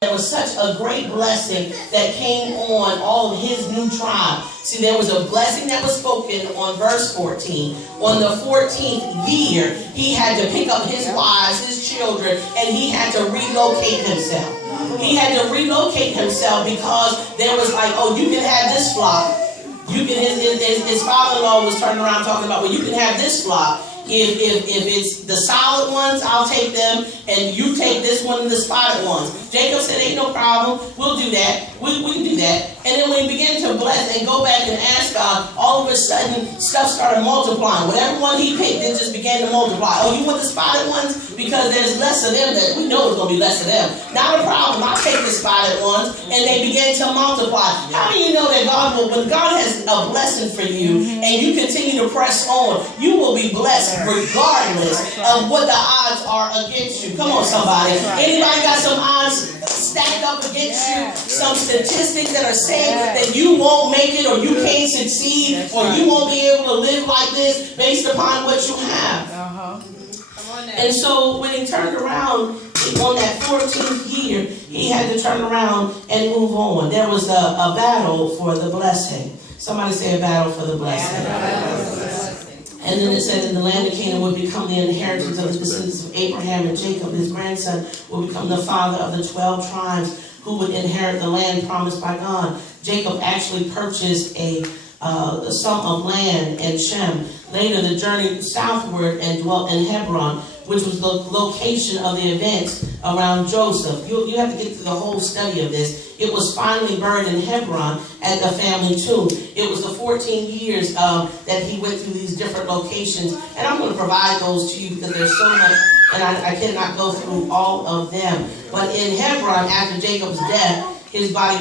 There was such a great blessing that came on all of his new tribe. See, there was a blessing that was spoken on verse 14. On the 14th year, he had to pick up his wives, his children, and he had to relocate himself. He had to relocate himself because there was like, oh, you can have this flock. You can. His father-in-law was turning around talking about, well, you can have this flock. If it's the solid ones, I'll take them, and you take this one and the spotted ones. Jacob said, ain't no problem. We'll do that. We can do that. And then when he began to bless and go back and ask God, all of a sudden, stuff started multiplying. Whatever one he picked, it just began to multiply. Oh, you want the spotted ones? Because there's less of them that we know it's going to be less of them. Not a problem. I'll take the spotted ones. And they began to multiply. How do you know that God will, when God has a blessing for you and you continue to press on, you will be blessed regardless of what the odds are against you? Come on, somebody. Anybody got some odds stacked up against you? Some statistics that are saying that you won't make it, or you can't succeed, or you won't be able to live like this based upon what you have. And so when he turned around on that 14th year, he had to turn around and move on. There was a battle for the blessing. Somebody say a battle for the blessing. And then it says, in the land of Canaan would become the inheritance of the descendants of Abraham, and Jacob, his grandson, will become the father of the 12 tribes who would inherit the land promised by God. Jacob actually purchased a sum of land in Shem. Later, the journey southward and dwelt in Hebron, which was the location of the events around Joseph. You have to get through the whole study of this. It was finally buried in Hebron at the family tomb. It was the 14 years that he went through these different locations. And I'm going to provide those to you because there's so much, and I cannot go through all of them. But in Hebron, after Jacob's death, his body